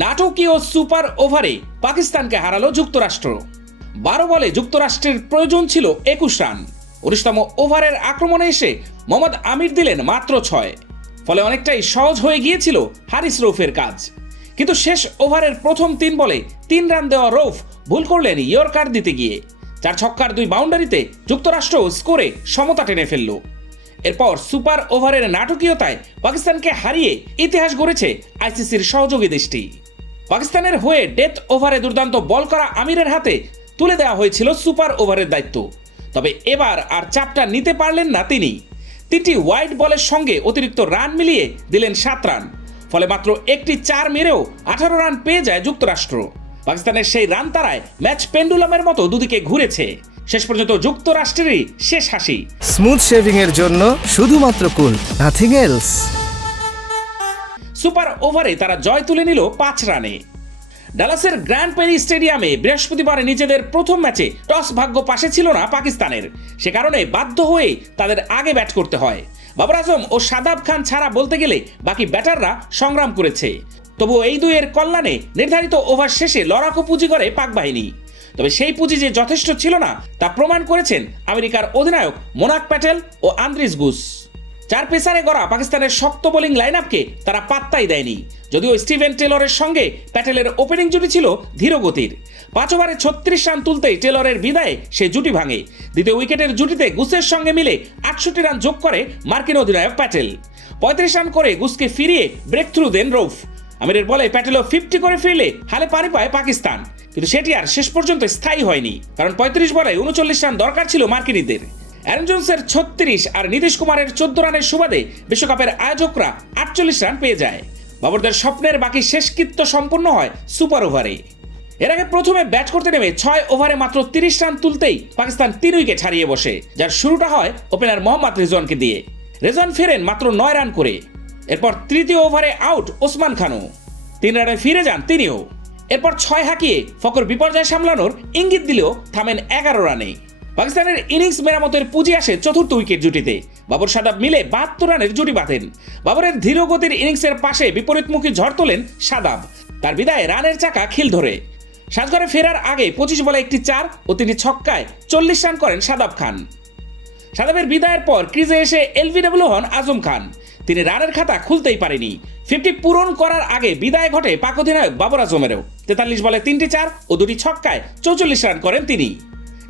নাটকীয় সুপার ওভারে পাকিস্তানকে হারালো যুক্তরাষ্ট্র। 12 বলে যুক্তরাষ্ট্রের প্রয়োজন ছিল 21 রান। 19তম ওভারের আক্রমণে এসে মোহাম্মদ আমির দিলেন মাত্র 6। ফলে অনেকটাই সহজ হয়ে গিয়েছিল হারিস রৌফের কাজ। কিন্তু শেষ ওভারের প্রথম 3 বলে 3 রান দেওয়া রৌফ ভুল করলেন ইয়র্কার দিতে গিয়ে। 4 ছক্কার 2 বাউন্ডারিতে যুক্তরাষ্ট্র স্কোরে সমতা টেনে ফেলল। এরপর সুপার ওভারের নাটকীয়তায় পাকিস্তানকে হারিয়ে ইতিহাস গড়েছে আইসিসির সহযোগী দেশটি। পাকিস্তানের হয়ে ডেথ ওভারে দুর্দান্ত বল করা আমিরের হাতে তুলে দেওয়া হয়েছিল সুপার ওভারের দায়িত্ব। তবে এবার আর চাপটা নিতে পারলেন না তিনি। 3টি ওয়াইড বলের সঙ্গে অতিরিক্ত রান মিলিয়ে দিলেন 7 রান। ফলে মাত্র একটি 4 মেরেও 18 রান পেয়ে যায় যুক্তরাষ্ট্র। পাকিস্তানের সেই রান তারায় ম্যাচ পেন্ডুলামের মতো দুদিকে ঘুরেছে। শেষ পর্যন্ত যুক্তরাষ্ট্রেরই শেষ হাসি। স্মুথ শেভিং এর জন্য শুধুমাত্র কুল, নাথিং এলস। সুপার ওভারে তারা জয় তুলে নিল 5 রানে। ডালাসের গ্র্যান্ড প্যারি স্টেডিয়ামে বৃহস্পতিবার নিজেদের প্রথম ম্যাচে টস ভাগ্য পাশে ছিল না পাকিস্তানের। সে কারণে বাধ্য হয়ে তাদের আগে ব্যাট করতে হয়। বাবর আজম ও শাদাব খান ছাড়া বলতে গেলে বাকি ব্যাটাররা সংগ্রাম করেছে। তবু এই দুইয়ের কল্যাণে নির্ধারিত ওভার শেষে লড়াকু পুঁজি করে পাক বাহিনী। তবে সেই পুঁজি যে যথেষ্ট ছিল না তা প্রমাণ করেছেন আমেরিকার অধিনায়ক মোনাক প্যাটেল ও আন্দ্রিস গুস। 4 পেসারে গড়া পাকিস্তানের শক্ত বোলিং লাইন আপকে তারা পাত্তাই দেয়নি। যদিও স্টিভেন টেলরের সঙ্গে প্যাটেলের ওপেনিং জুটি ছিল ধীরগতির। 5 ওভারে 36 রান তুলতেই টেলরের বিদায়ে সে জুটি ভাঙে। দ্বিতীয় উইকেটের জুটিতে গুসের সঙ্গে মিলে 68 রান যোগ করে মার্কিন অধিনায়ক প্যাটেল। 35 রান করে গুসকে ফিরিয়ে ব্রেক থ্রু দেন রৌফ। আমিরের বলে প্যাটেলও 50 করে ফিরলে হালে পানি পায় পাকিস্তান। কিন্তু সেটি আর শেষ পর্যন্ত স্থায়ী হয়নি, কারণ 35 বলে 39 রান দরকার ছিল মার্কিনীদের। অ্যারন জোন্সের 36 আর নীতিশ কুমারের 14 রানের সুবাদে বিশ্বকাপের আয়োজকরা 48 রান পেয়ে যায়। বাবরদের স্বপ্নের বাকি শেষকৃত্য সম্পূর্ণ হয় সুপার ওভারে। এর আগে প্রথমে ব্যাট করতে নেমে 6 ওভারে মাত্র 30 রান তুলতেই পাকিস্তান 3 উইকেট হারিয়ে বসে, যার শুরুটা হয় ওপেনার মোহাম্মদ রিজওয়ানকে দিয়ে। রিজওয়ান ফেরেন মাত্র 9 রান করে। এরপর তৃতীয় ওভারে আউট ওসমান খানও। 3 রানে ফিরে যান তিনিও। এরপর 6 হাঁকিয়ে ফকর বিপর্যয় সামলানোর ইঙ্গিত দিলেও থামেন 11 রানে। পাকিস্তানের ইনিংস মেরামতের পুঁজি আসে চতুর্থ উইকেট জুটিতে। বাবর শাদাব মিলে 72 রানের জুটি বাঁধেন। বাবরের ধীরগতির ইনিংসের পাশে বিপরীতমুখী ঝড় তোলেন শাদাব। তার বিদায়ে রানের চাকা খিল ধরে। সাজঘরে ফেরার আগে 25 বলে একটি 4 ও 3 ছক্কায় 40 রান করেন শাদাব খান। শাদাবের বিদায়ের পর ক্রিজে এসে এলবিডব্লিউ হন আজম খান। তিনি রানের খাতা খুলতেই পারেনি। 50 পূরণ করার আগে বিদায় ঘটে পাক অধিনায়ক বাবর আজমেরও। 43 বলে 3টি 4 ও 2টি ছক্কায় 44 রান করেন তিনি।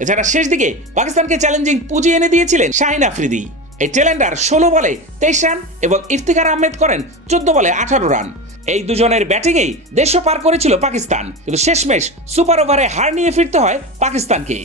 এছাড়া শেষ দিকে পাকিস্তানকে চ্যালেঞ্জিং পুঁজি এনে দিয়েছিলেন শাহিন আফ্রিদি। এই টেলেন্ডার 16 বলে 23 রান এবং ইফতিখার আহমেদ করেন 14 বলে 18 রান। এই দুজনের ব্যাটিংয়েই দেশ পার করেছিল পাকিস্তান। কিন্তু শেষমেশ সুপার ওভারে হার নিয়ে ফিরতে হয় পাকিস্তানকে।